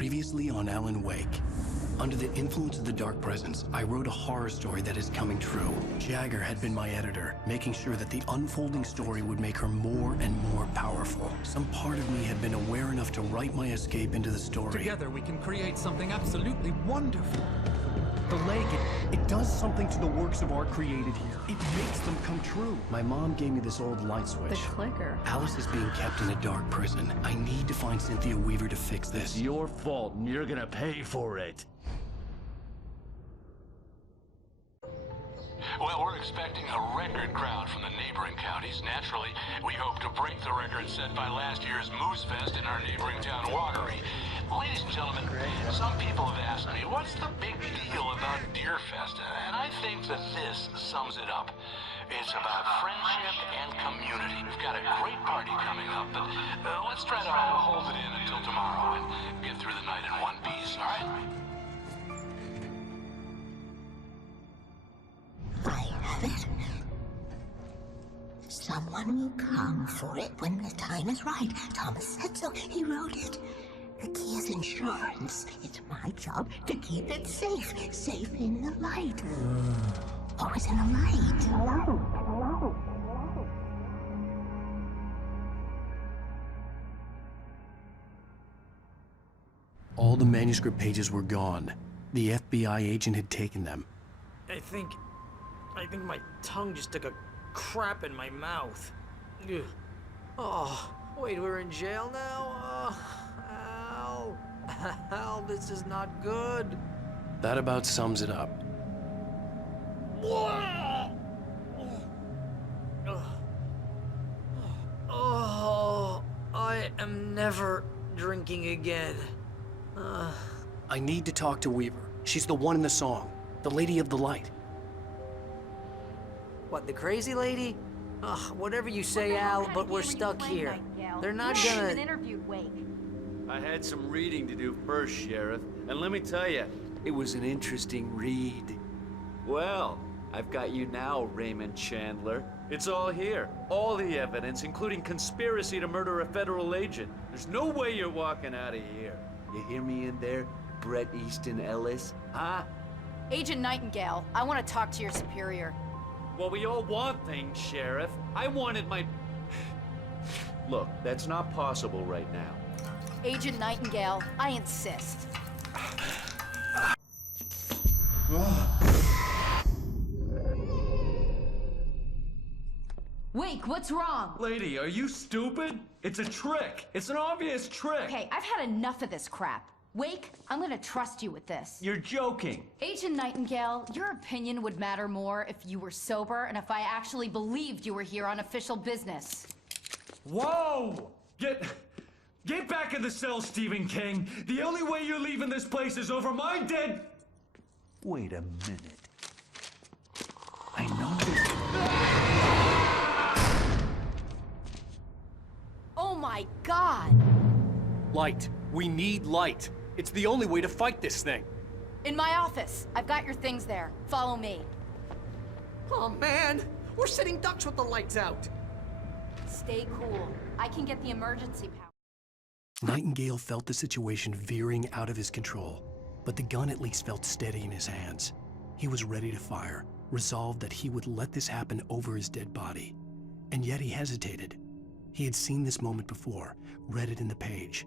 Previously on Alan Wake. Under the influence of the dark presence, I wrote a horror story that is coming true. Jagger had been my editor, making sure that the unfolding story would make her more and more powerful. Some part of me had been aware enough to write my escape into the story. Together we can create something absolutely wonderful. The lake, It does something to the works of art created here. It makes them come true. My mom gave me this old light switch. The clicker. Alice is being kept in a dark prison. I need to find Cynthia Weaver to fix this. It's your fault, and you're gonna pay for it. Well, we're expecting a record crowd from the neighboring counties. Naturally, we hope to break the record set by last year's Moose Fest in our neighboring town, Watery. Ladies and gentlemen, some people have asked me, what's the big deal about Deer Fest? And I think that this sums it up. It's about friendship and community. We've got a great party coming up, but let's try to hold it in until tomorrow and get through the night in one piece, all right? I have it. Someone will come for it when the time is right. Thomas said so. He wrote it. The key is insurance. It's my job to keep it safe. Safe in the light. Always in the light. All the manuscript pages were gone. The FBI agent had taken them. I think my tongue just took a crap in my mouth. Ugh. Oh, wait, we're in jail now? Al. Al, this is not good. That about sums it up. Oh, I am never drinking again. I need to talk to Weaver. She's the one in the song. The Lady of the Light. What, the crazy lady? Ugh, whatever you say, Al, but we're stuck here. They're not gonna... interviewed Wake. I had some reading to do first, Sheriff, and let me tell you, it was an interesting read. Well, I've got you now, Raymond Chandler. It's all here. All the evidence, including conspiracy to murder a federal agent. There's no way you're walking out of here. You hear me in there, Bret Easton Ellis? Huh? Agent Nightingale, I want to talk to your superior. Well, we all want things, Sheriff. I wanted my... Look, that's not possible right now. Agent Nightingale, I insist. Wake, what's wrong? Lady, are you stupid? It's a trick. It's an obvious trick. Okay, I've had enough of this crap. Wake, I'm gonna trust you with this. You're joking. Agent Nightingale, your opinion would matter more if you were sober and if I actually believed you were here on official business. Whoa! Get back in the cell, Stephen King. The only way you're leaving this place is over my dead... Wait a minute. I know this... Oh my God! Light. We need light. It's the only way to fight this thing. In my office. I've got your things there. Follow me. Oh, man! We're sitting ducks with the lights out! Stay cool. I can get the emergency power. Nightingale felt the situation veering out of his control, but the gun at least felt steady in his hands. He was ready to fire, resolved that he would let this happen over his dead body. And yet he hesitated. He had seen this moment before, read it in the page.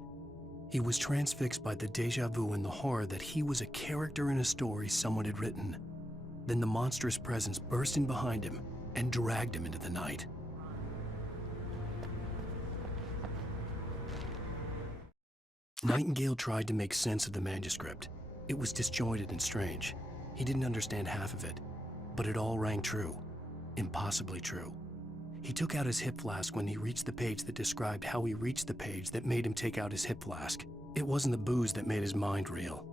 He was transfixed by the déjà vu and the horror that he was a character in a story someone had written. Then the monstrous presence burst in behind him and dragged him into the night. Nightingale tried to make sense of the manuscript. It was disjointed and strange. He didn't understand half of it, but it all rang true. Impossibly true. He took out his hip flask when he reached the page that described how he reached the page that made him take out his hip flask. It wasn't the booze that made his mind reel.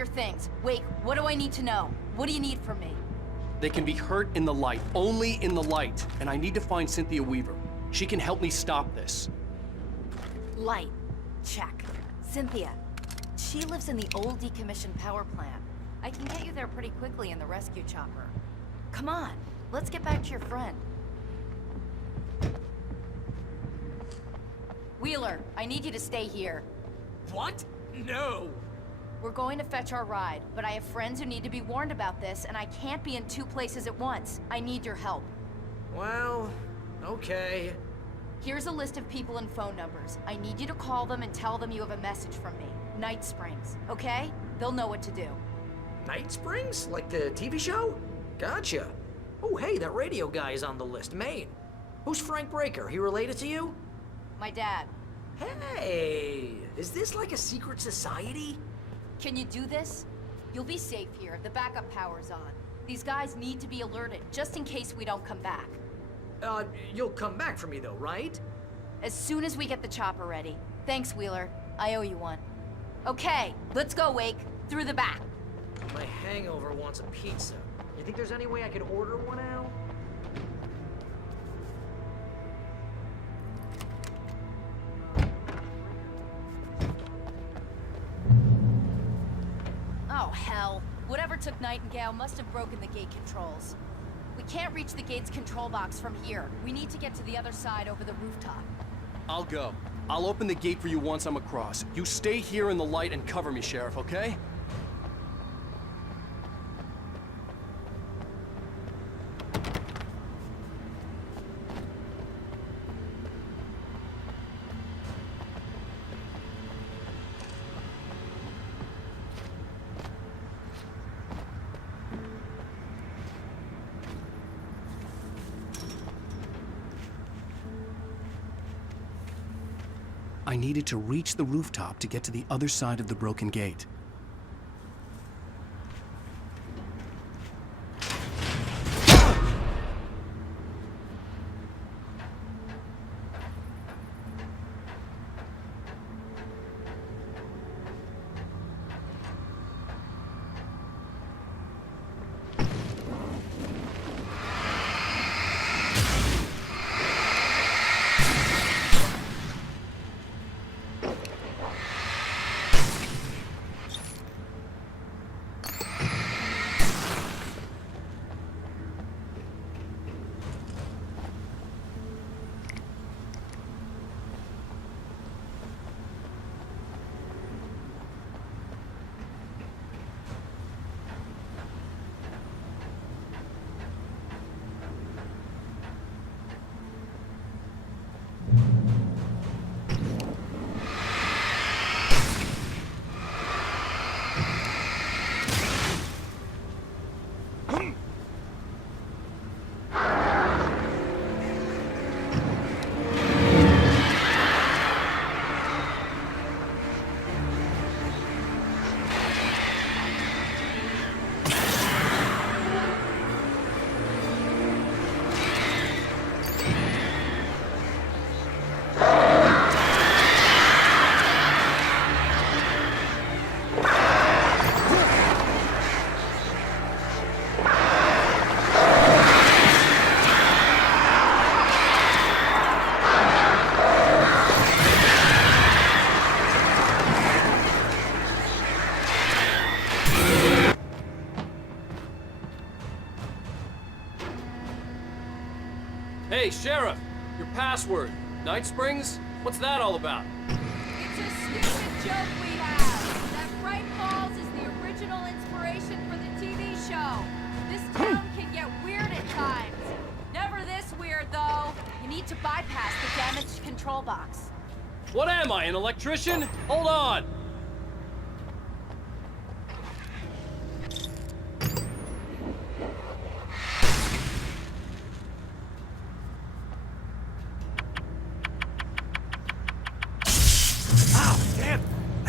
your things. Wake, what do I need to know? What do you need from me? They can be hurt in the light, only in the light. And I need to find Cynthia Weaver. She can help me stop this. Light. Check. Cynthia. She lives in the old decommissioned power plant. I can get you there pretty quickly in the rescue chopper. Come on, let's get back to your friend. Wheeler, I need you to stay here. What? No! We're going to fetch our ride, but I have friends who need to be warned about this, and I can't be in 2 places at once. I need your help. Well, okay. Here's a list of people and phone numbers. I need you to call them and tell them you have a message from me. Night Springs, okay? They'll know what to do. Night Springs? Like the TV show? Gotcha. Oh, hey, that radio guy is on the list, Maine. Who's Frank Breaker? He related to you? My dad. Hey, is this like a secret society? Can you do this? You'll be safe here. The backup power's on. These guys need to be alerted, just in case we don't come back. You'll come back for me though, right? As soon as we get the chopper ready. Thanks, Wheeler. I owe you one. Okay, let's go, Wake. Through the back. My hangover wants a pizza. You think there's any way I could order one out? Oh, hell. Whatever took Nightingale must have broken the gate controls. We can't reach the gate's control box from here. We need to get to the other side over the rooftop. I'll go. I'll open the gate for you once I'm across. You stay here in the light and cover me, Sheriff, okay? I needed to reach the rooftop to get to the other side of the broken gate. Hey, Sheriff! Your password. Night Springs? What's that all about? It's a stupid joke we have. That Bright Falls is the original inspiration for the TV show. This town can get weird at times. Never this weird, though. You need to bypass the damaged control box. What am I, an electrician? Hold on!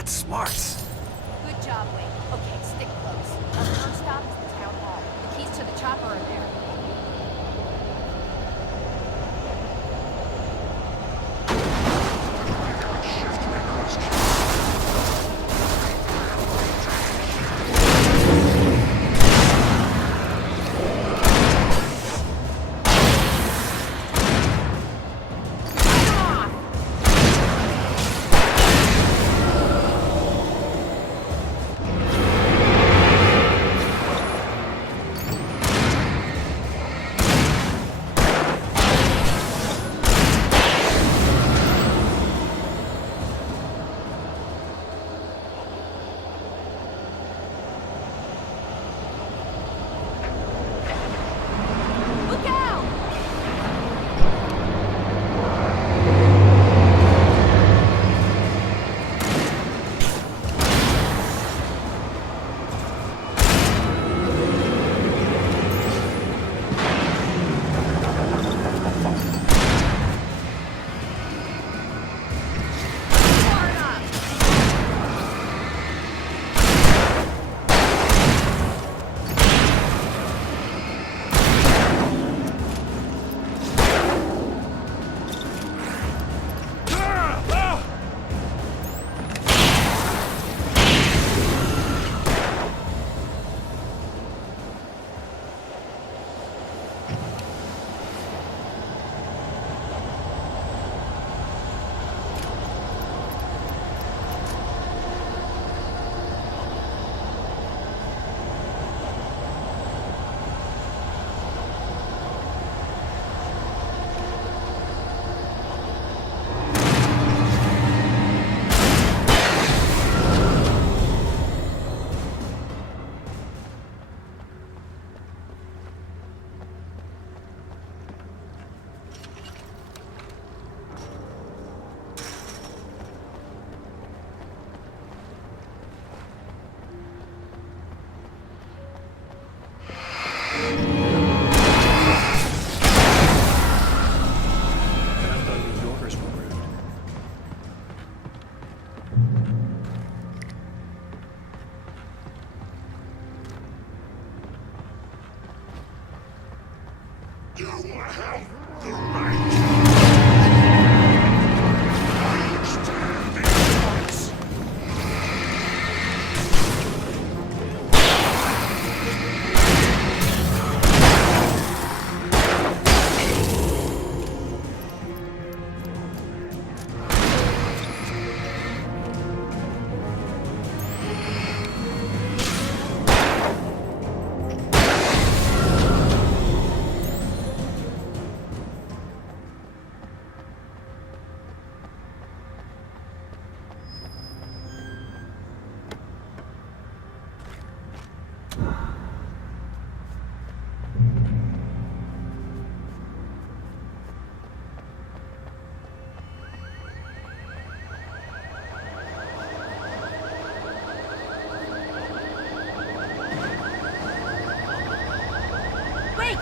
Smarts. Good job, Wade. Okay, stick close. Our first stop is the town hall. The keys to the chopper are there.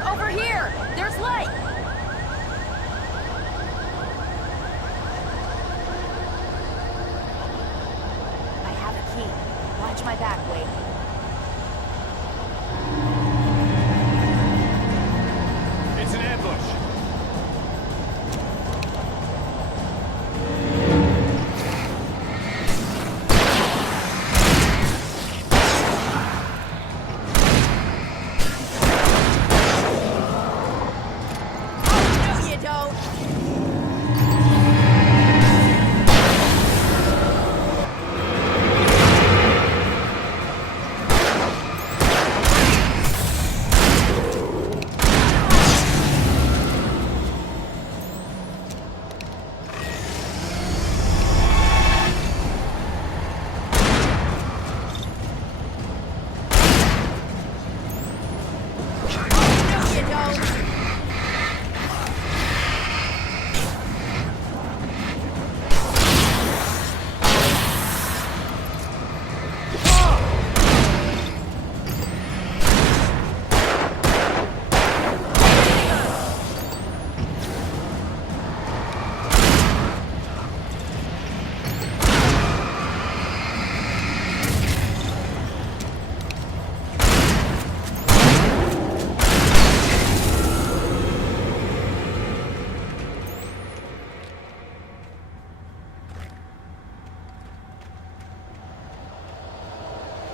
Over here! There's light! I have a key. Watch my back, Wade. It's an ambush.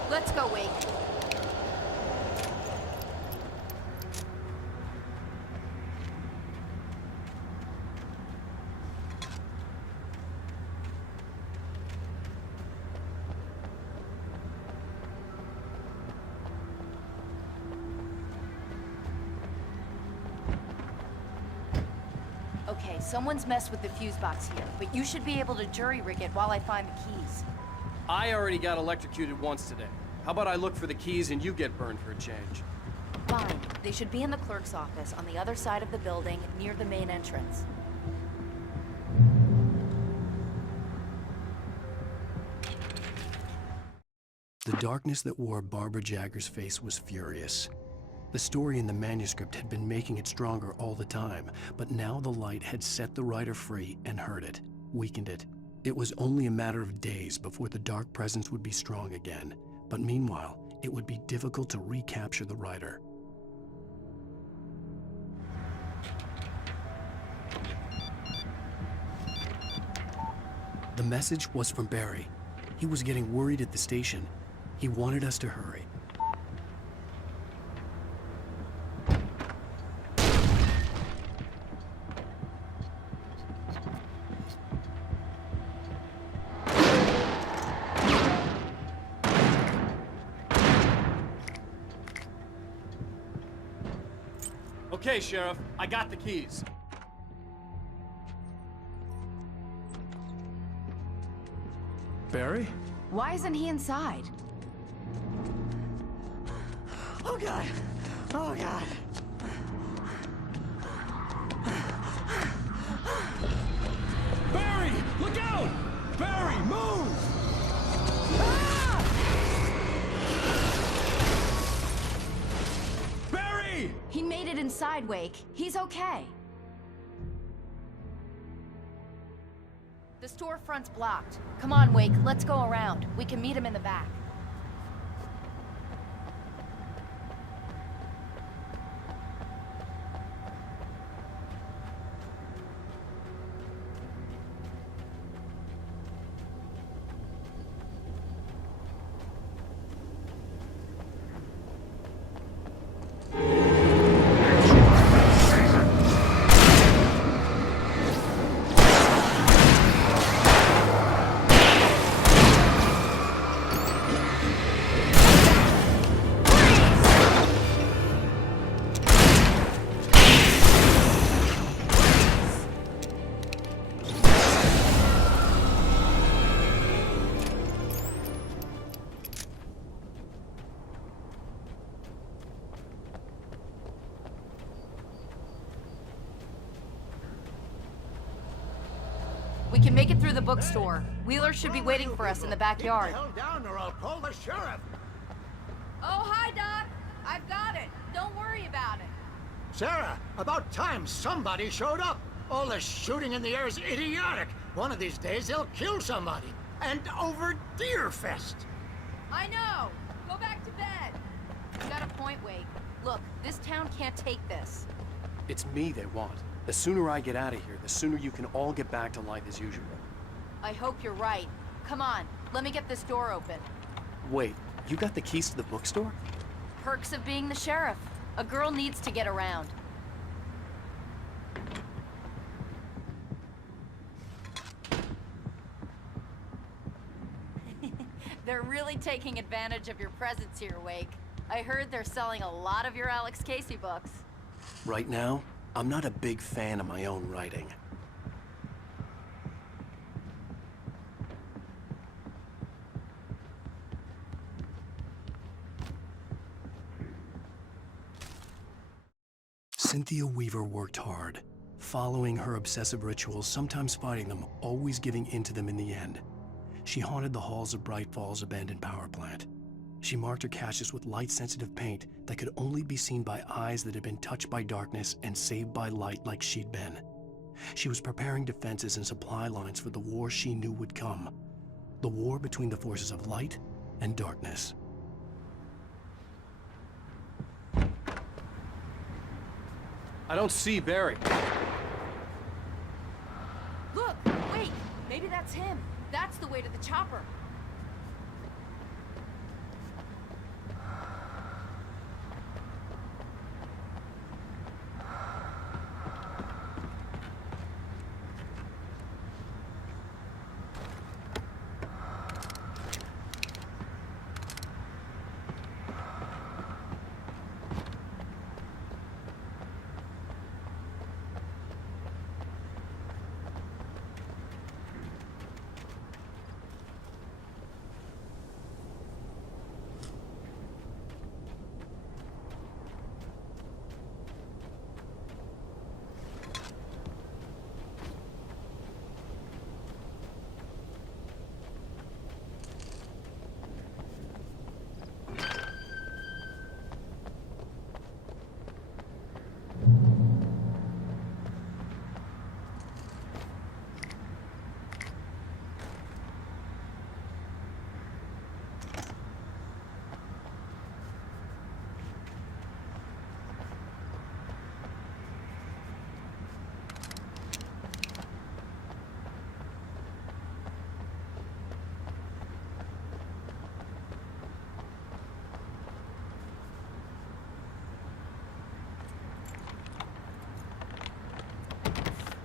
Let's go, Wade. Okay, someone's messed with the fuse box here, but you should be able to jury-rig it while I find the keys. I already got electrocuted once today. How about I look for the keys and you get burned for a change? Fine. They should be in the clerk's office on the other side of the building, near the main entrance. The darkness that wore Barbara Jagger's face was furious. The story in the manuscript had been making it stronger all the time, but now the light had set the writer free and hurt it, weakened it. It was only a matter of days before the dark presence would be strong again, but meanwhile, it would be difficult to recapture the writer. The message was from Barry. He was getting worried at the station. He wanted us to hurry. Okay, Sheriff, I got the keys. Barry? Why isn't he inside? Oh God! Oh God! Barry! Look out! Barry, move! Barry! He made it inside, Wake. He's okay. The storefront's blocked. Come on, Wake. Let's go around. We can meet him in the back. We can make it through the bookstore. Wheeler should be waiting for us in the backyard. Keep the hell down or I'll call the sheriff. Oh, hi, Doc. I've got it. Don't worry about it. Sarah, about time somebody showed up. All the shooting in the air is idiotic. One of these days they'll kill somebody. And over Deerfest. I know. Go back to bed. You got a point, Wake. Look, this town can't take this. It's me they want. The sooner I get out of here, the sooner you can all get back to life as usual. I hope you're right. Come on, let me get this door open. Wait, you got the keys to the bookstore? Perks of being the sheriff. A girl needs to get around. They're really taking advantage of your presence here, Wake. I heard they're selling a lot of your Alex Casey books. Right now, I'm not a big fan of my own writing. Cynthia Weaver worked hard, following her obsessive rituals, sometimes fighting them, always giving in to them in the end. She haunted the halls of Bright Falls' abandoned power plant. She marked her caches with light-sensitive paint that could only be seen by eyes that had been touched by darkness and saved by light like she'd been. She was preparing defenses and supply lines for the war she knew would come. The war between the forces of light and darkness. I don't see Barry. Look, wait, maybe that's him. That's the way to the chopper.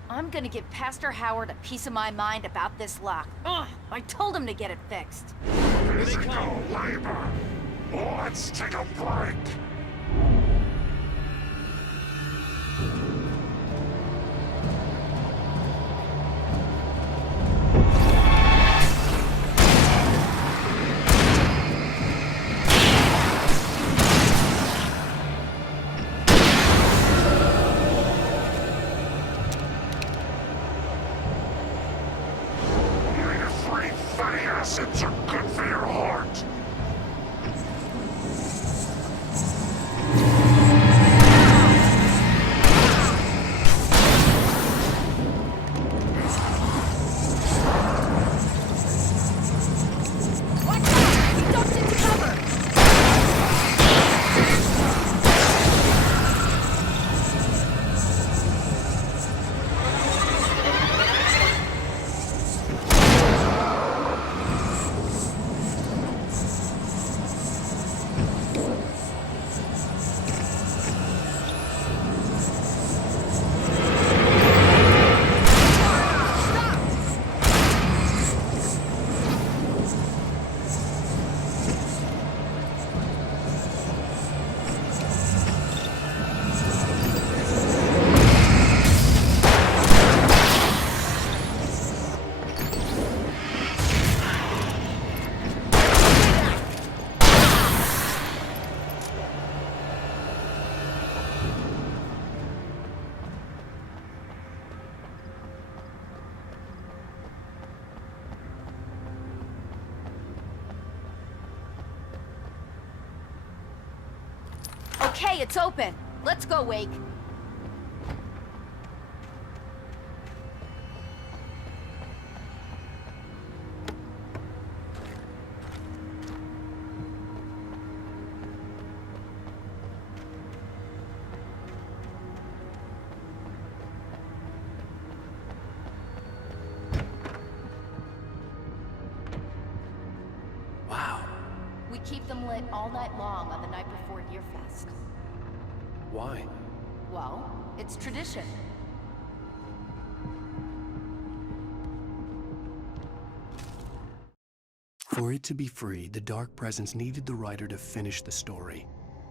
I'm gonna give Pastor Howard a piece of my mind about this lock. Ugh, I told him to get it fixed. Physical labor. Let's take a break. Acids are good for your heart. Watch out! He ducked into cover! Okay, it's open. Let's go, Wake. Wow. We keep them lit all night long on the night before Deerfest. Why? Well, it's tradition. For it to be free, the Dark Presence needed the writer to finish the story.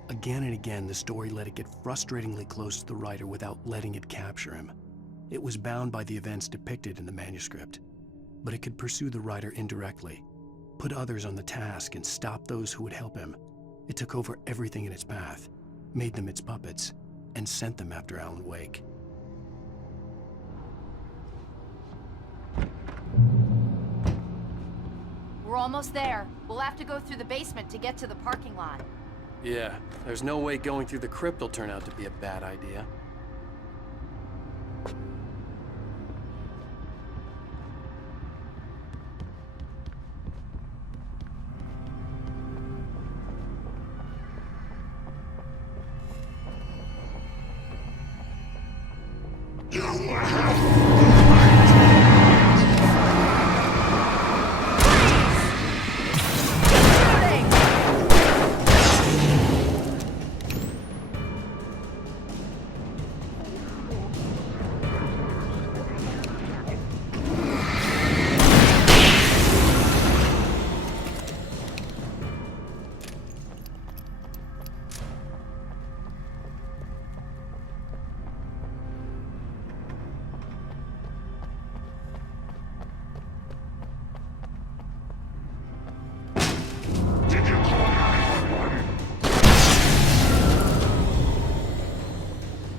Again and again, the story let it get frustratingly close to the writer without letting it capture him. It was bound by the events depicted in the manuscript, but it could pursue the writer indirectly, put others on the task, and stop those who would help him. It took over everything in its path, made them its puppets, and sent them after Alan Wake. We're almost there. We'll have to go through the basement to get to the parking lot. Yeah, there's no way going through the crypt will turn out to be a bad idea.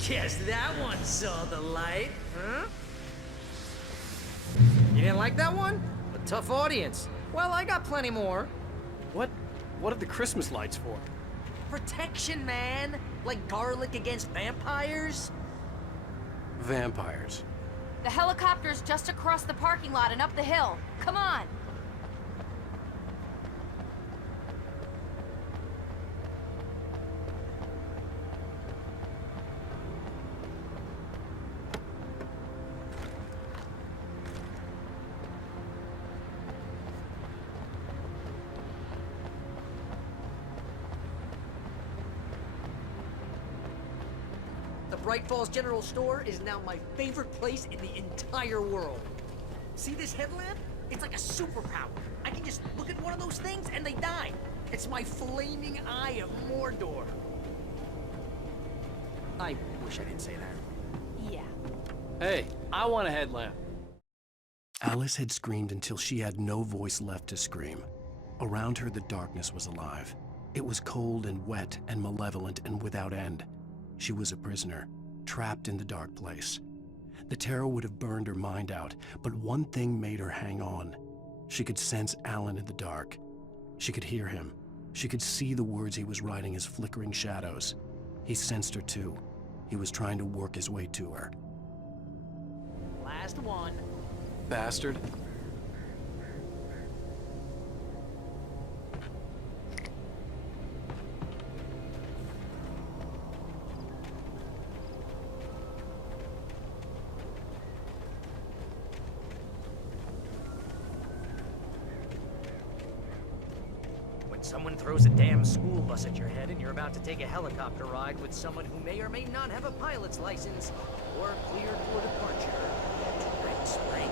Guess that one saw the light, huh? You didn't like that one? A tough audience. Well, I got plenty more. What are the Christmas lights for? Protection, man. Like garlic against vampires. Vampires. The helicopter's just across the parking lot and up the hill. Come on! The Bright Falls General Store is now my favorite place in the entire world. See this headlamp? It's like a superpower. I can just look at one of those things and they die. It's my flaming eye of Mordor. I wish I didn't say that. Yeah. Hey, I want a headlamp. Alice had screamed until she had no voice left to scream. Around her, the darkness was alive. It was cold and wet and malevolent and without end. She was a prisoner, trapped in the dark place. The terror would have burned her mind out, but one thing made her hang on. She could sense Alan in the dark. She could hear him. She could see the words he was writing as flickering shadows. He sensed her too. He was trying to work his way to her. Last one. Bastard. Someone throws a damn school bus at your head and you're about to take a helicopter ride with someone who may or may not have a pilot's license or cleared for departure to Red Springs.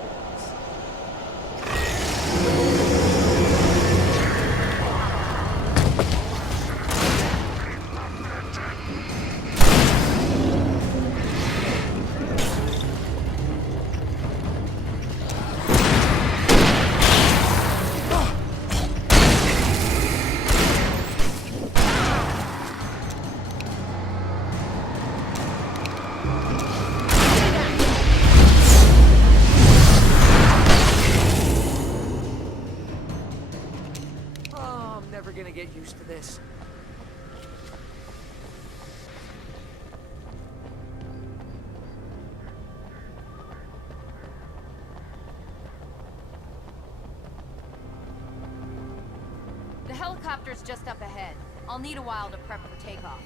helicopter's just up ahead. I'll need a while to prep for takeoff.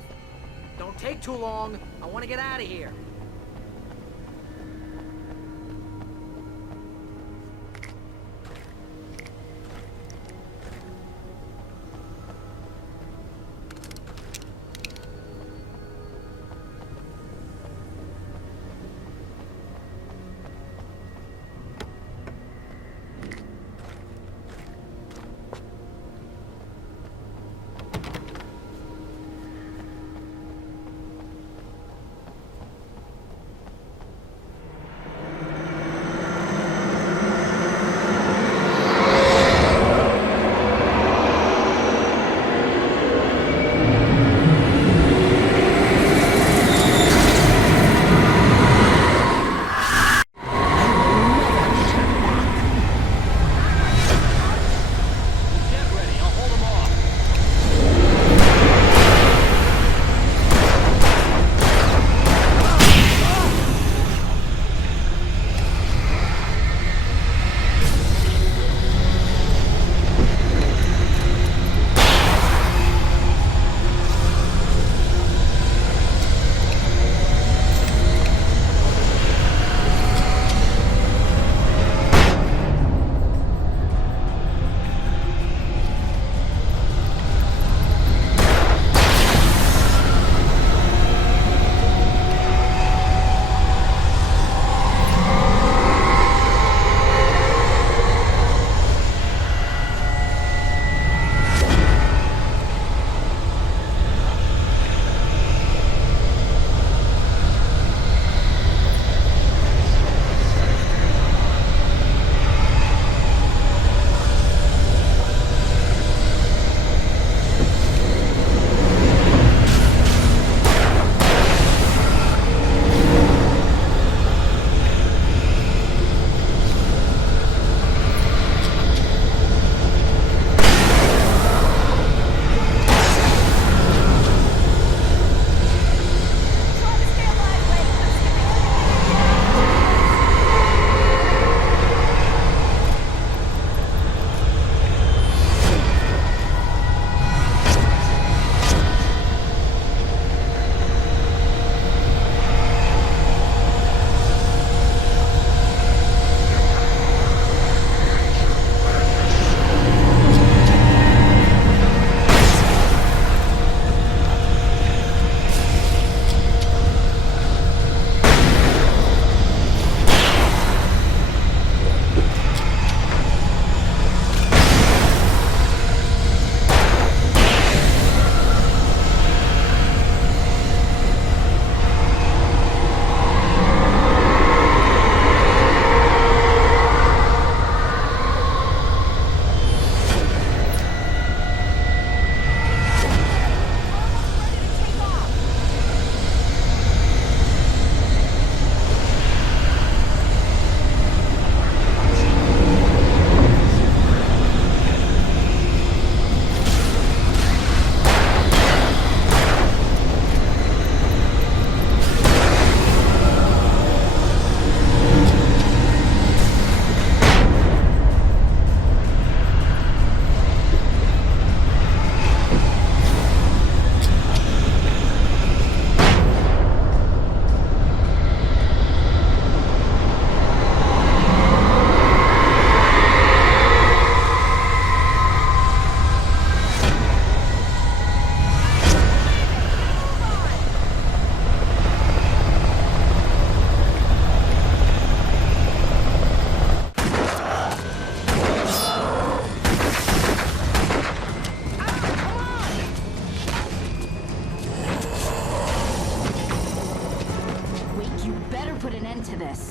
Don't take too long. I want to get out of here.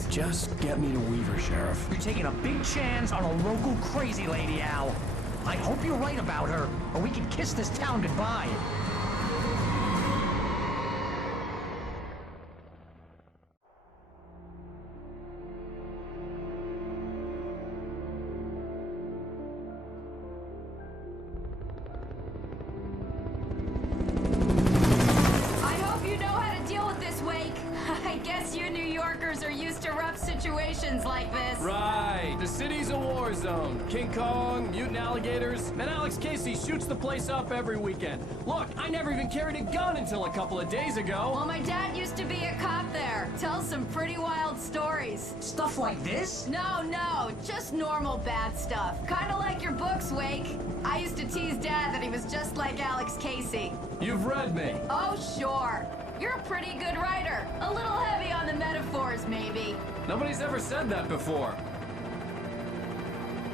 Just get me to Weaver, Sheriff. You're taking a big chance on a local crazy lady, Al. I hope you're right about her, or we can kiss this town goodbye. I hope you know how to deal with this, Wake. I guess you New Yorkers are used to rubbing tough situations like this. Right. The city's a war zone. King Kong, mutant alligators, and Alex Casey shoots the place up every weekend. Look, I never even carried a gun until a couple of days ago. Well, my dad used to be a cop there. Tells some pretty wild stories. Stuff like this? No, just normal bad stuff. Kinda like your books, Wake. I used to tease Dad that he was just like Alex Casey. You've read me. Oh, sure. You're a pretty good writer. A little heavy on the metaphors, maybe. Nobody's ever said that before.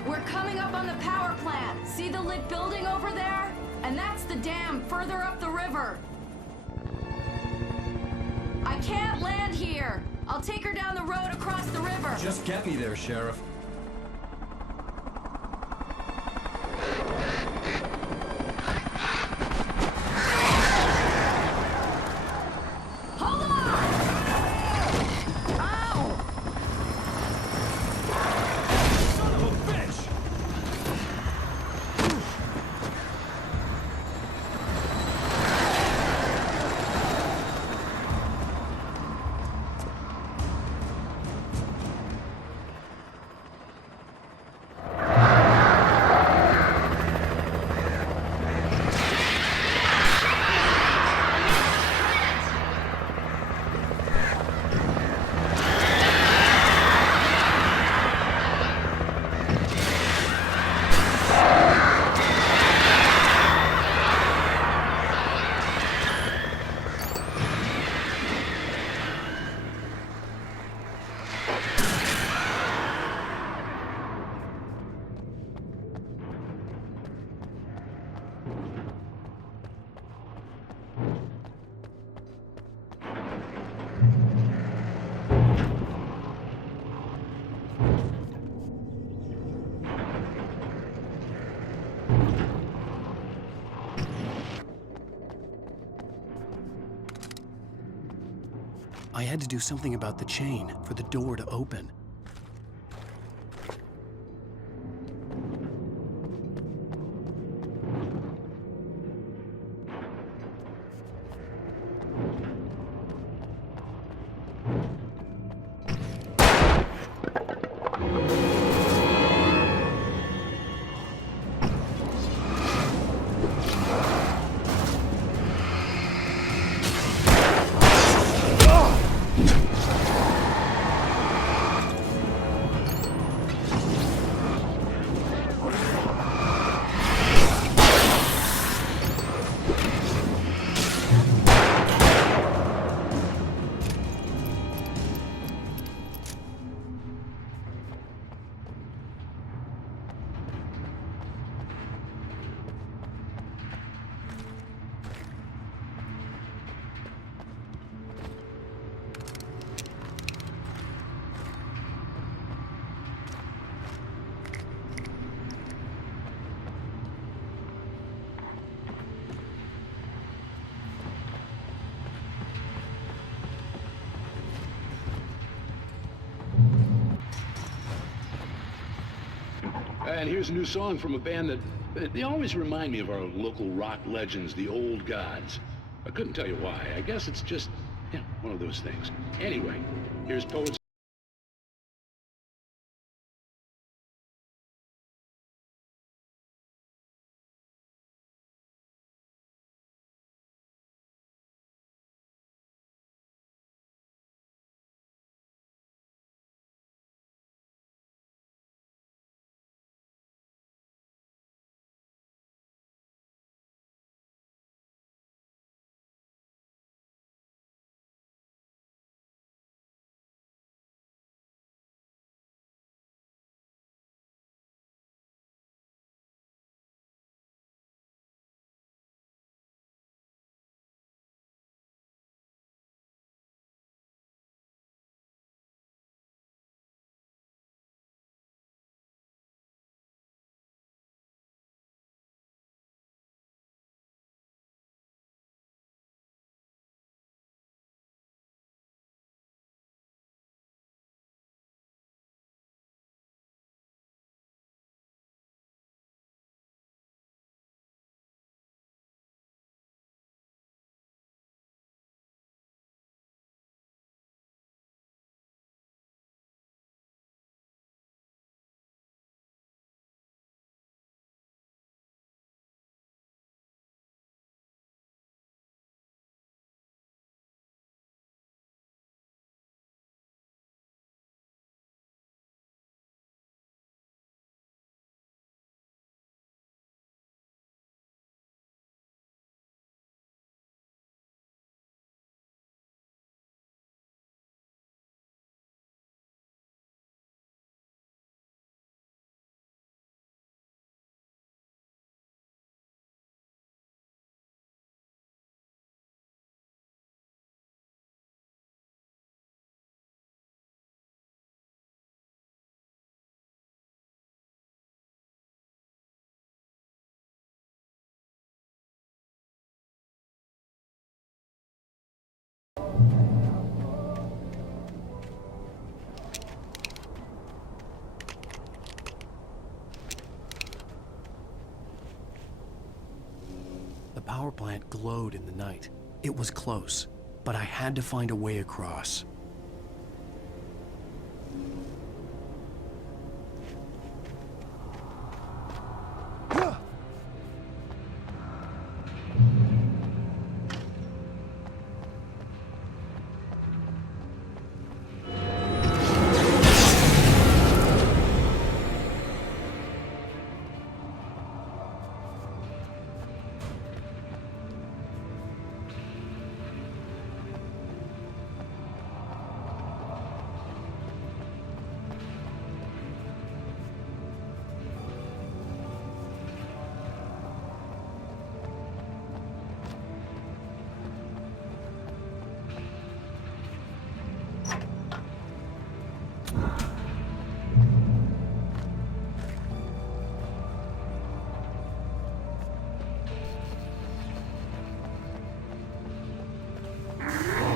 We're coming up on the power plant. See the lit building over there? And that's the dam further up the river. I can't land here. I'll take her down the road across the river. Just get me there, Sheriff. Hold on! Ow! Son of a bitch! I had to do something about the chain for the door to open. And here's a new song from a band that they always remind me of our local rock legends, the Old Gods. I couldn't tell you why. I guess it's just, one of those things. Anyway, here's Poets power plant glowed in the night. It was close, but I had to find a way across.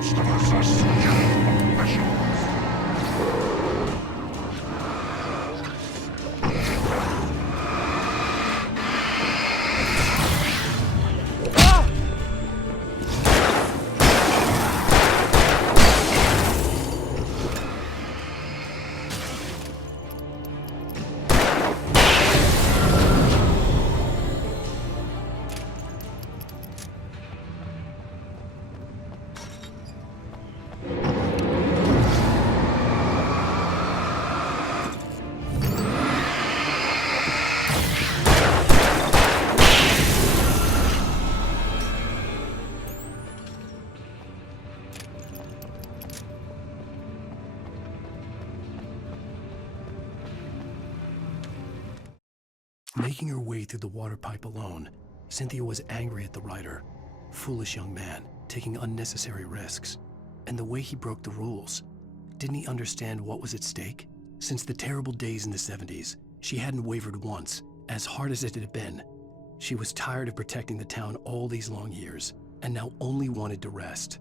Most of us are such professionals. Making her way through the water pipe alone, Cynthia was angry at the writer. Foolish young man, taking unnecessary risks. And the way he broke the rules. Didn't he understand what was at stake? Since the terrible days in the 70s, she hadn't wavered once, as hard as it had been. She was tired of protecting the town all these long years, and now only wanted to rest.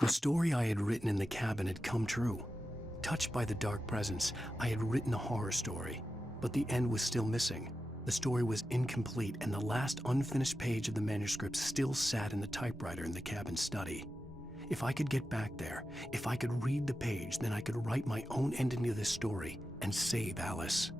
The story I had written in the cabin had come true. Touched by the dark presence, I had written a horror story, but the end was still missing. The story was incomplete, and the last unfinished page of the manuscript still sat in the typewriter in the cabin study. If I could get back there, if I could read the page, then I could write my own ending to this story and save Alice.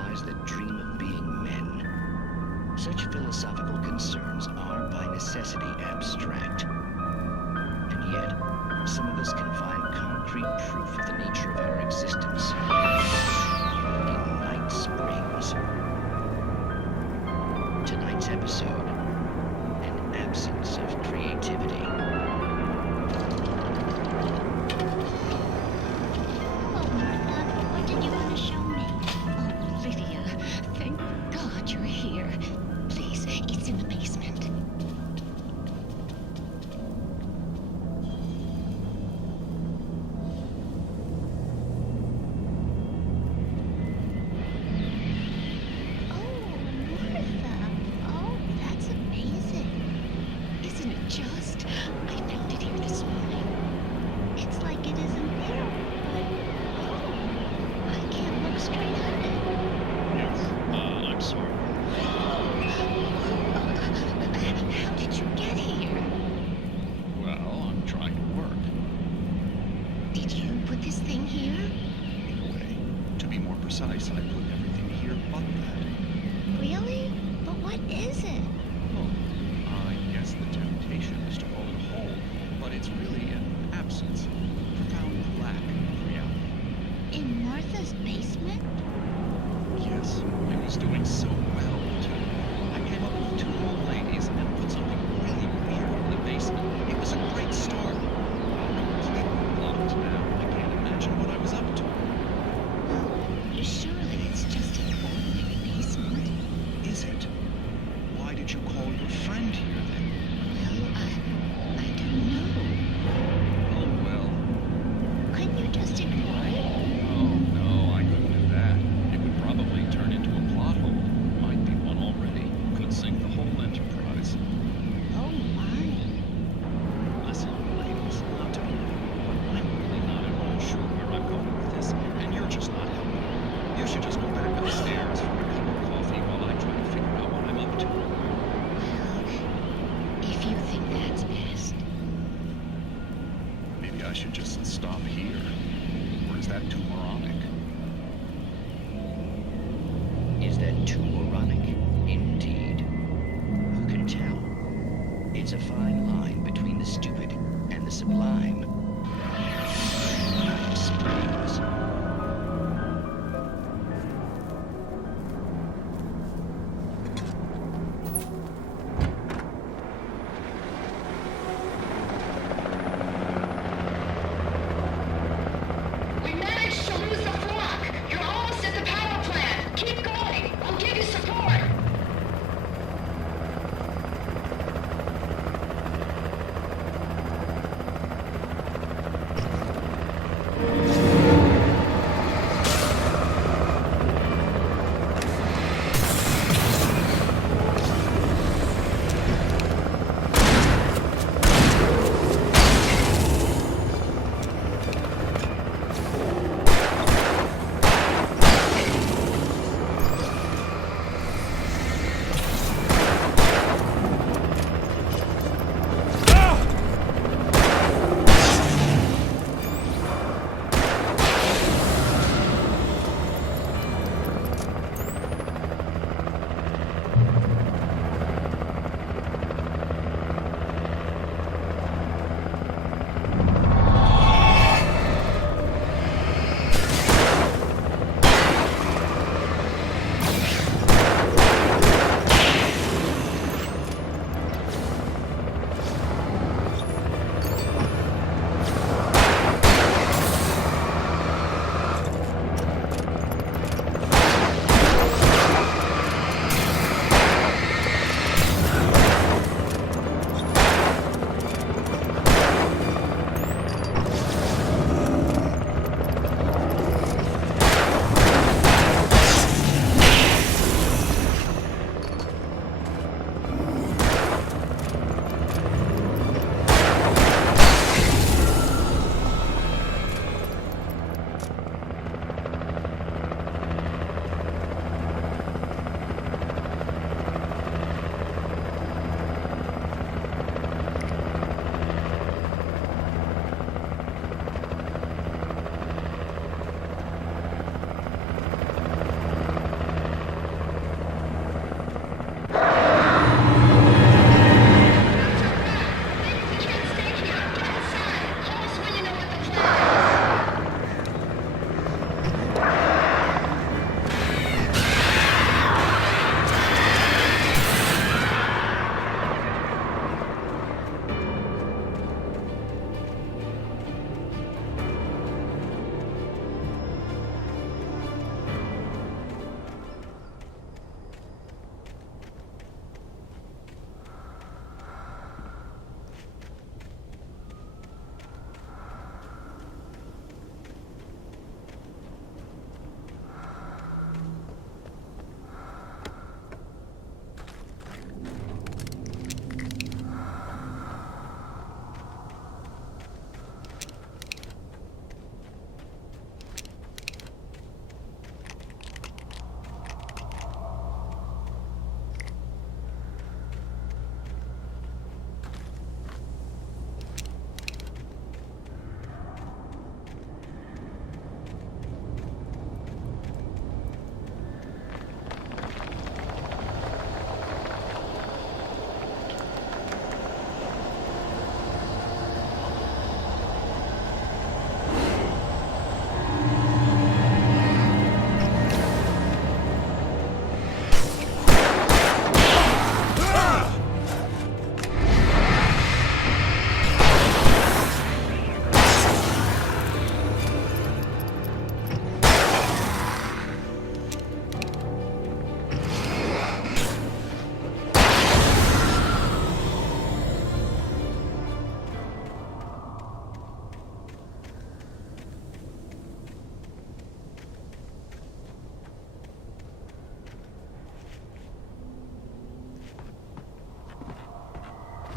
fireflies that dream of being men. Such philosophical concerns are, by necessity, abstract. And yet, some of us can find concrete proof of the nature of our existence in Night Springs. Tonight's episode, an absence of creativity. Oh, Martha, what did you want to show me? Oh, Lydia, thank God you're here. Please, it's in the basement. precise. I put everything here but that. Really? But what is it? Oh, I guess the temptation is to call it a hole, but it's really an absence, a profound lack of reality. In Martha's basement? Yes, it was doing so well, too. I came up with 2 old ladies and put something really weird in the basement. It was a great start. Completely locked now. I can't imagine what I was up to. Well, surely it's just an ordinary basement. Is it? Why did you call your friend here, then? Well, I don't know. Oh, well. Couldn't you just ignore it? Oh, no, I couldn't do that. It would probably turn into a plot hole. Might be one already. Could sink the whole enterprise. Oh, my. Listen, ladies, not to be negative. I'm really not at all sure where I'm going with this, and you're just not helping. You should just go back upstairs for a cup of coffee while I try to figure out what I'm up to. Well, if you think that's best. Maybe I should just stop here. Or is that too moronic? Is that too moronic? Indeed. Who can tell? It's a fine line between the stupid and the sublime. Night Springs. We managed to lose the flock. You're almost at the power plant. Keep going. I'll give you support.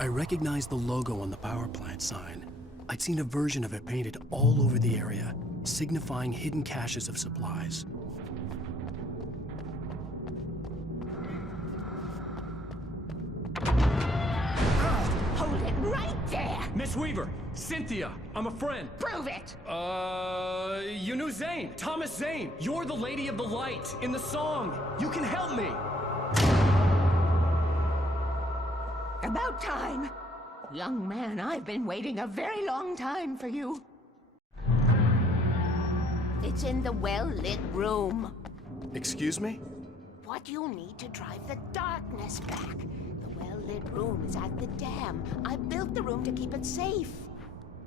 I recognized the logo on the power plant sign. I'd seen a version of it painted all over the area, signifying hidden caches of supplies. Hold it right there! Miss Weaver, Cynthia, I'm a friend. Prove it! You knew Zane, Thomas Zane. You're the Lady of the Light in the song. You can help me. About time. Young man, I've been waiting a very long time for you. It's in the well-lit room. Excuse me? What you'll need to drive the darkness back. The well-lit room is at the dam. I built the room to keep it safe.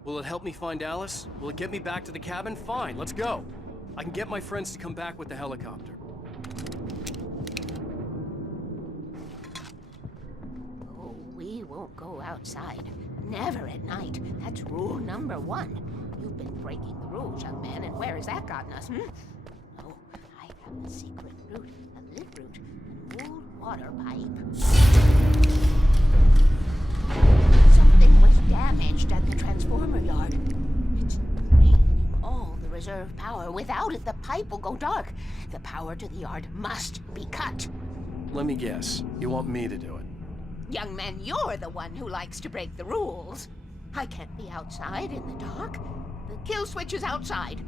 Will it help me find Alice? Will it get me back to the cabin? Fine, let's go. I can get my friends to come back with the helicopter. Oh, we won't go outside. Never at night. That's rule number 1. You've been breaking the rules, young man, and where has that gotten us, Oh, I have a secret route, a lit route, an old water pipe. Something was damaged at the transformer yard. It's draining all the reserve power. Without it, the pipe will go dark. The power to the yard must be cut. Let me guess. You want me to do it? Young man, you're the one who likes to break the rules. I can't be outside in the dark. The kill switch is outside.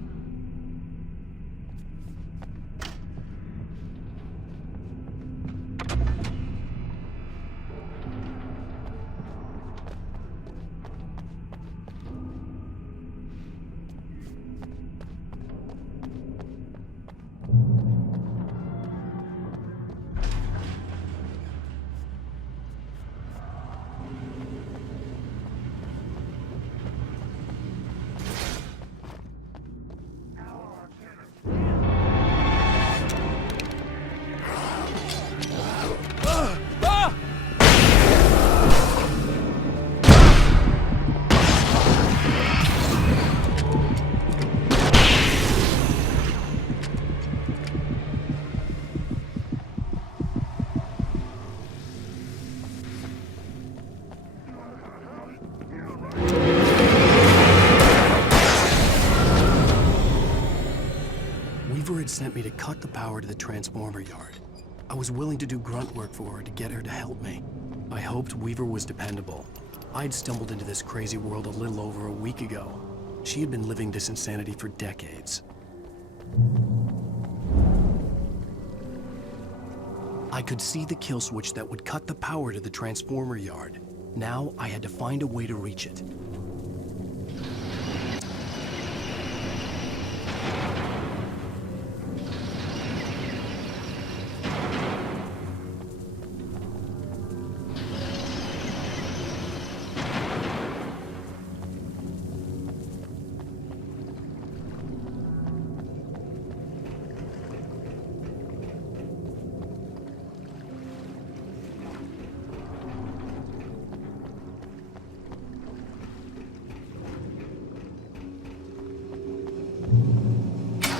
Sent me to cut the power to the transformer yard. I was willing to do grunt work for her to get her to help me. I hoped Weaver was dependable. I'd stumbled into this crazy world a little over a week ago. She had been living this insanity for decades. I could see the kill switch that would cut the power to the transformer yard. Now I had to find a way to reach it.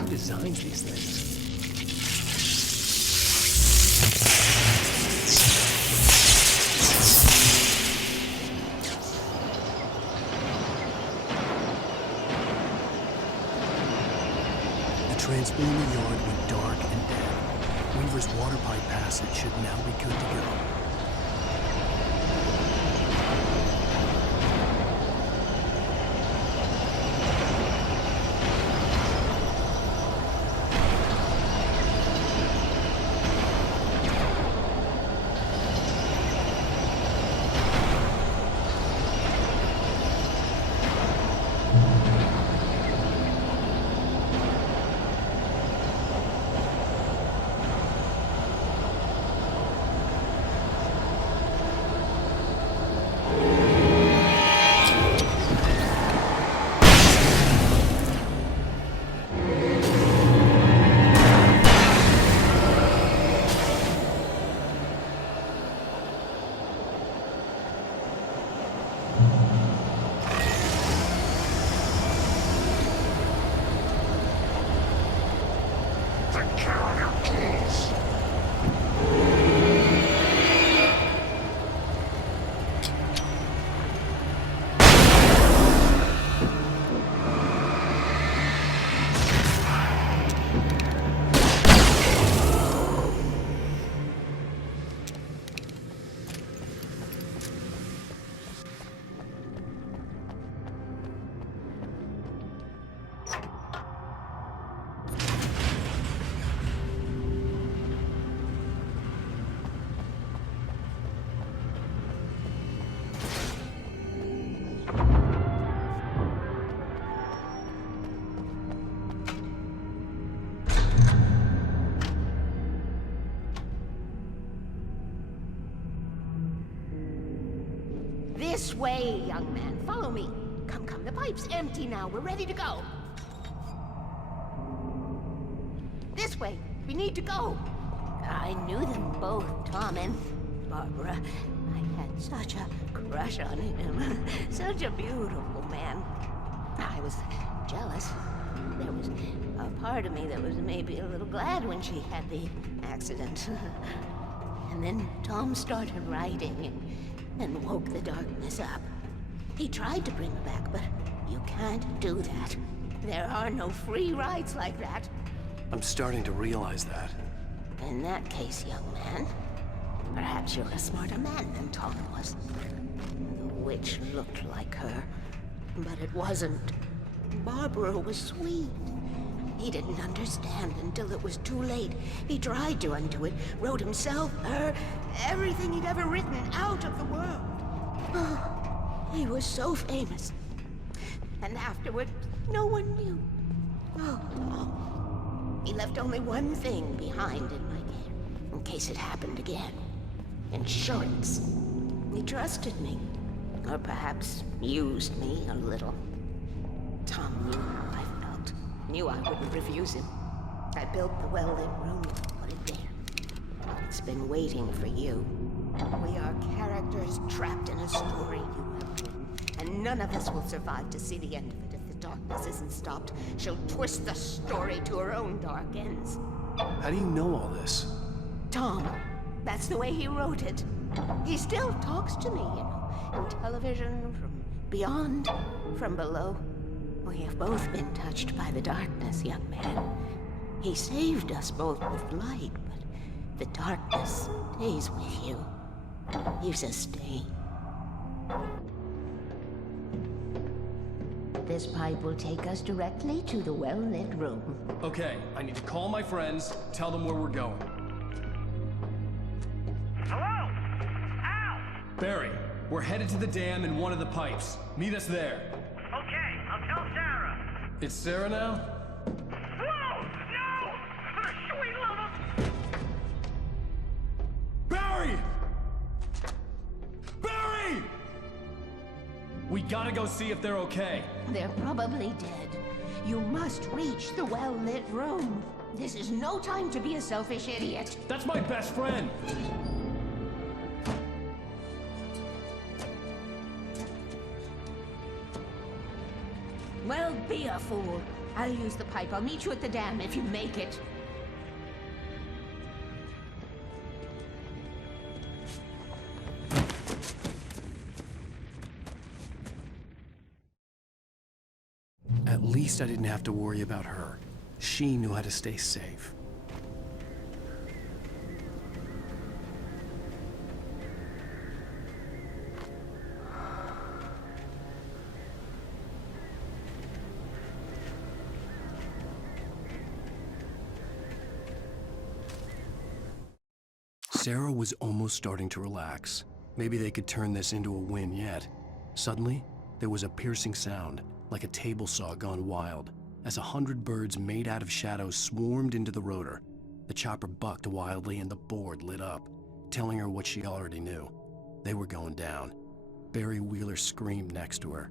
Designed these things. The transformer yard went dark and dead. Weaver's water pipe passage should now be good to go. This way, young man. Follow me. Come, come. The pipe's empty now. We're ready to go. This way. We need to go. I knew them both, Tom and Barbara. I had such a crush on him. Such a beautiful man. I was jealous. There was a part of me that was maybe a little glad when she had the accident. And then Tom started writing and woke the darkness up. He tried to bring her back, but you can't do that. There are no free rides like that. I'm starting to realize that. In that case, young man, perhaps you're a smarter man than Tom was. The witch looked like her, but it wasn't. Barbara was sweet. He didn't understand until it was too late. He tried to undo it, wrote himself, her, everything he'd ever written out of the world. Oh, he was so famous. And afterward, no one knew. Oh, he left only one thing behind in my care, in case it happened again. Insurance. He trusted me, or perhaps used me a little. Tom knew how I felt, knew I wouldn't refuse him. I built the well-lit room and put it there. It's been waiting for you. We are characters trapped in a story you have written, and none of us will survive to see the end of it if the darkness isn't stopped. She'll twist the story to her own dark ends. How do you know all this? Tom, that's the way he wrote it. He still talks to me, in television, from beyond, from below. We have both been touched by the darkness, young man. He saved us both with light, but the darkness stays with you. Leaves a stain. This pipe will take us directly to the well-lit room. Okay, I need to call my friends, tell them where we're going. Hello? Al! Barry, we're headed to the dam in one of the pipes. Meet us there. Okay, I'll tell Sarah. It's Sarah now? Whoa! No! For the sweet love of... Barry! Barry! We gotta go see if they're okay. They're probably dead. You must reach the well-lit room. This is no time to be a selfish idiot. That's my best friend! Well, be a fool. I'll use the pipe. I'll meet you at the dam if you make it. At least I didn't have to worry about her. She knew how to stay safe. Sarah was almost starting to relax. Maybe they could turn this into a win yet. Suddenly, there was a piercing sound, like a table saw gone wild, as 100 birds made out of shadows swarmed into the rotor. The chopper bucked wildly and the board lit up, telling her what she already knew. They were going down. Barry Wheeler screamed next to her.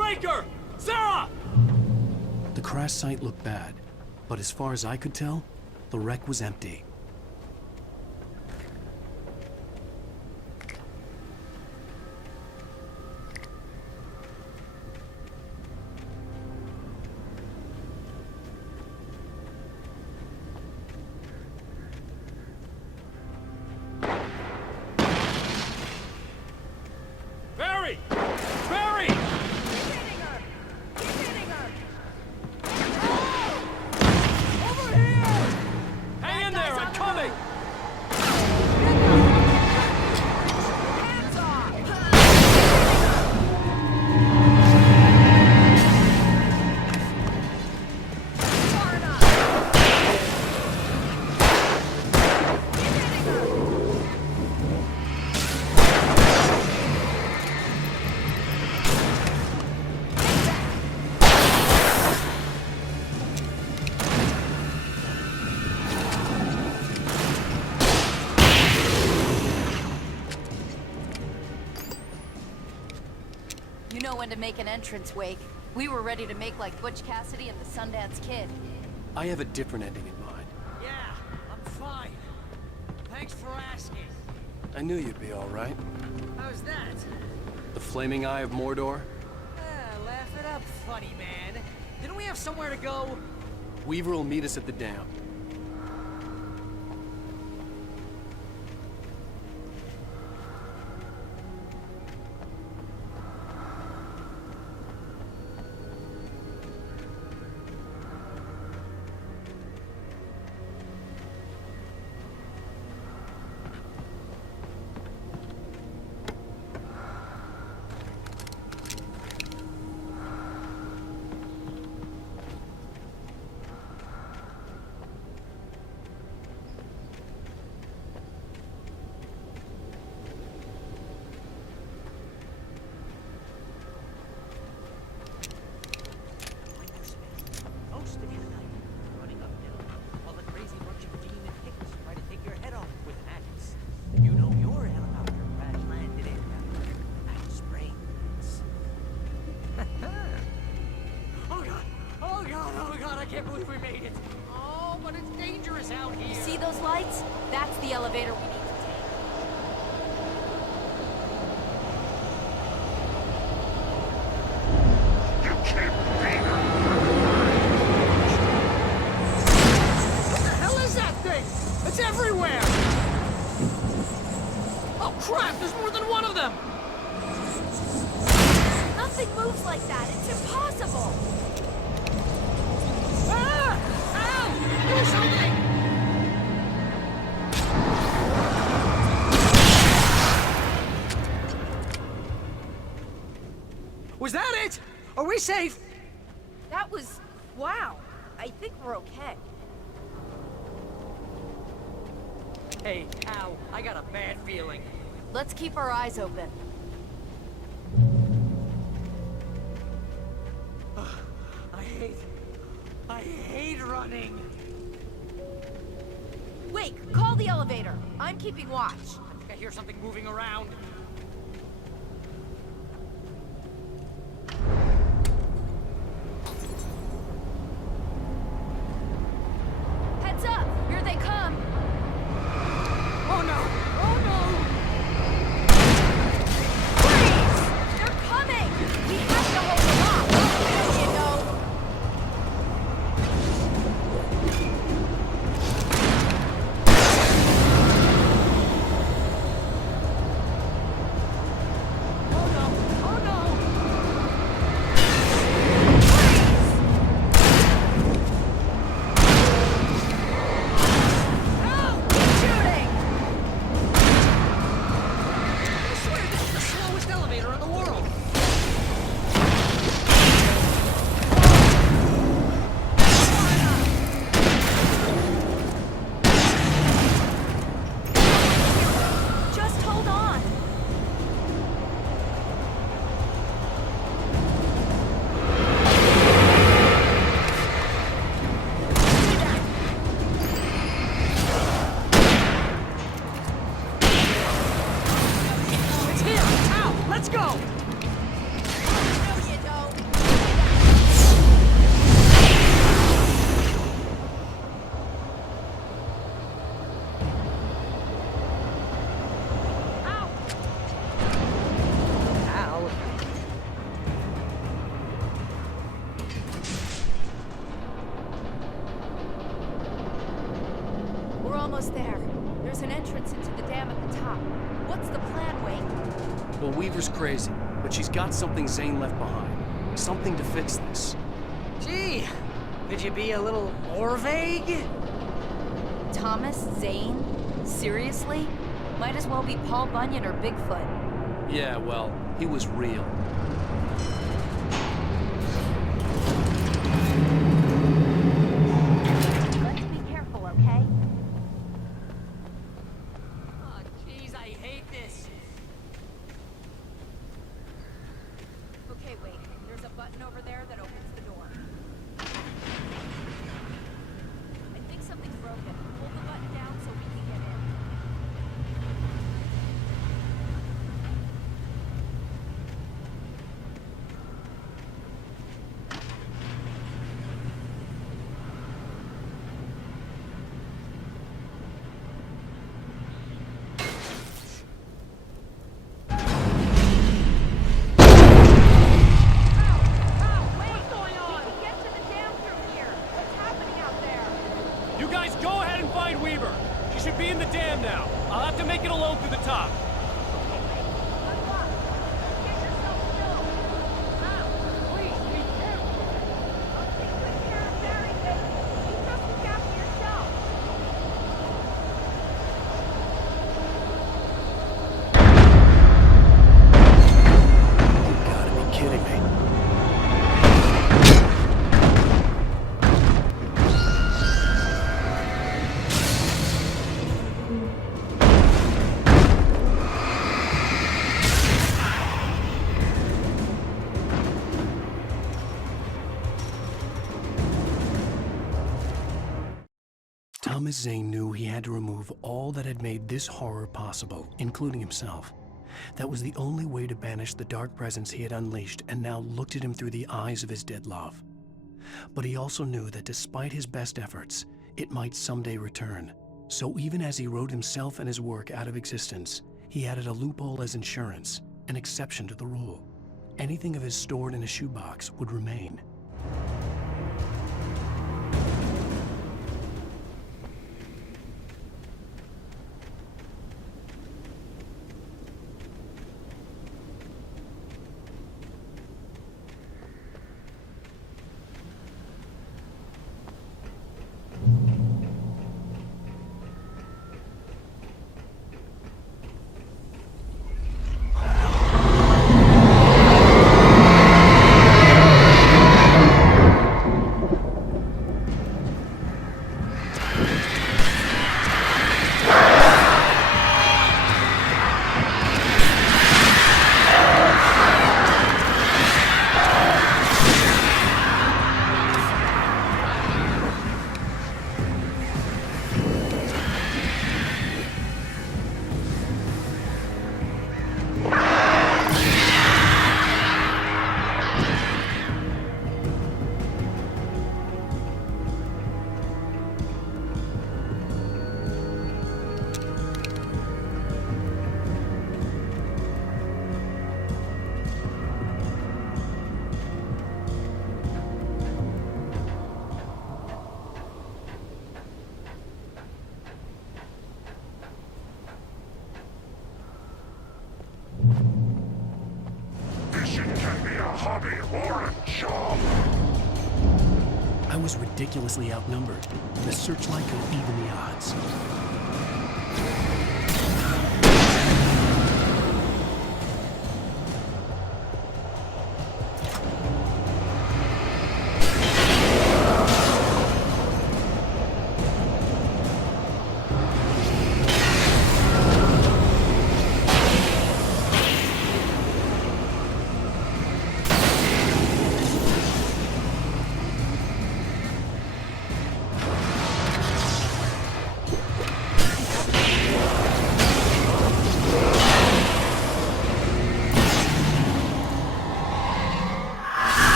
breaker! Sarah! The crash site looked bad, but as far as I could tell, the wreck was empty. Barry! Barry! Keep hitting her! Keep hitting her! Over here! Hang in there, I'm coming! Hands off! Far enough! Keep hitting her! You know when to make an entrance, Wake. We were ready to make like Butch Cassidy and the Sundance Kid. I have a different ending in mind. Yeah, I'm fine. Thanks for asking. I knew you'd be all right. How's that? The flaming eye of Mordor? Laugh it up, funny man. Didn't we have somewhere to go? Weaver will meet us at the dam. Most of your night, running uphill, while the crazy bunch of demon hicks try to take your head off with an axe. You know your helicopter crash landed in Alice Springs. Oh god! Oh god! Oh god! I can't believe we made it! Oh, but it's dangerous out here! You see those lights? That's the elevator we need to take. You can't beat her. What the hell is that thing? It's everywhere! Oh crap! There's more than one of them! Nothing moves like that. It's impossible. Ah! Ow! Do something! Was that it? Are we safe? That was... wow. I think we're okay. Hey, Al, I got a bad feeling. Let's keep our eyes open. I hate running. Wake, call the elevator. I'm keeping watch. I think I hear something moving around. Heads up! Here they come! Oh no! Oh no! Freeze! They're coming! We have to hold them off! There you go! We're almost there. There's an entrance into the dam at the top. What's the plan, Wake? Well, Weaver's crazy, but she's got something Zane left behind. Something to fix this. Gee, could you be a little more vague? Thomas Zane? Seriously? Might as well be Paul Bunyan or Bigfoot. Yeah, well, he was real. Let's be careful, okay? Oh, jeez, I hate this. Okay, wait. There's a button over there that opens the door. I think something's broken. Hold the button down so we can get in. You guys go ahead and find Weaver. She should be in the dam now. I'll have to make it alone through the top. You gotta be kidding me. Thomas Zane knew he had to remove all that had made this horror possible, including himself. That was the only way to banish the dark presence he had unleashed and now looked at him through the eyes of his dead love. But he also knew that despite his best efforts, it might someday return. So even as he wrote himself and his work out of existence, he added a loophole as insurance, an exception to the rule. Anything of his stored in a shoebox would remain. Fishing can be a hobby or a job. I was ridiculously outnumbered. The searchlight could even the odds.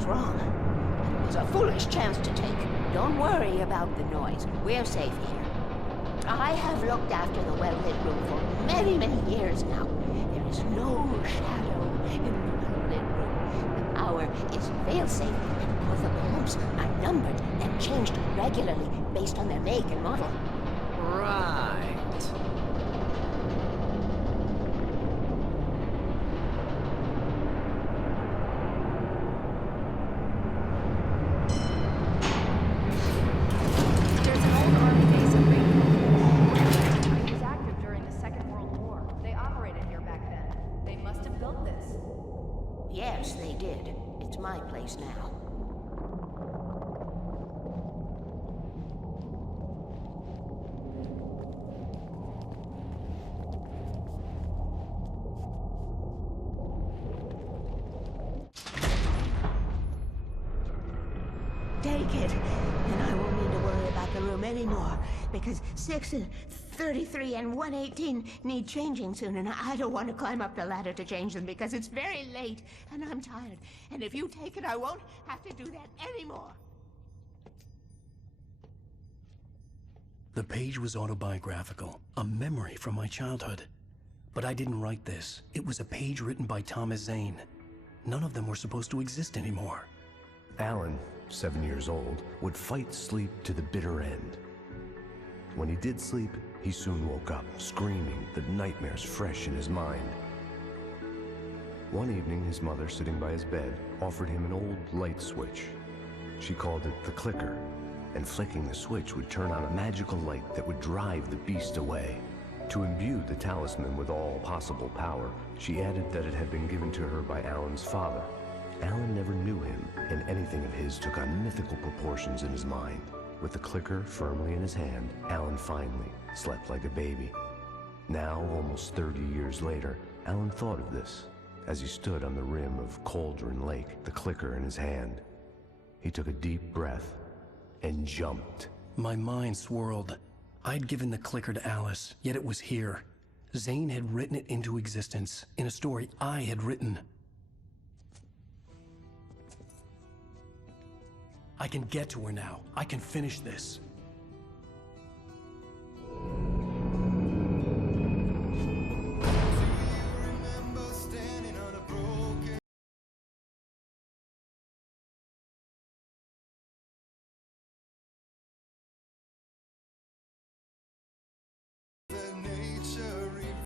was wrong. It was a foolish chance to take. Don't worry about the noise. We're safe here. I have looked after the well-lit room for many, many years now. There is no shadow in the well-lit room. The power is fail-safe, and all the bulbs are numbered and changed regularly based on their make and model. Right. There's an old army base at Rainbow. It was active during the Second World War. They operated here back then. They must have built this. Yes, they did. It's my place now. Take it, and I won't need to worry about the room anymore, because 6 and 33 and 118 need changing soon, and I don't want to climb up the ladder to change them because it's very late, and I'm tired. And if you take it, I won't have to do that anymore. The page was autobiographical, a memory from my childhood. But I didn't write this. It was a page written by Thomas Zane. None of them were supposed to exist anymore. Alan, 7 years old, would fight sleep to the bitter end. When he did sleep, he soon woke up, screaming, the nightmares fresh in his mind. One evening, his mother, sitting by his bed, offered him an old light switch. She called it the clicker, and flicking the switch would turn on a magical light that would drive the beast away. To imbue the talisman with all possible power, she added that it had been given to her by Alan's father. Alan never knew him, and anything of his took on mythical proportions in his mind. With the clicker firmly in his hand, Alan finally slept like a baby. Now, almost 30 years later, Alan thought of this as he stood on the rim of Cauldron Lake, the clicker in his hand. He took a deep breath and jumped. My mind swirled. I'd given the clicker to Alice, yet it was here. Zane had written it into existence, in a story I had written. I can get to her now. I can finish this.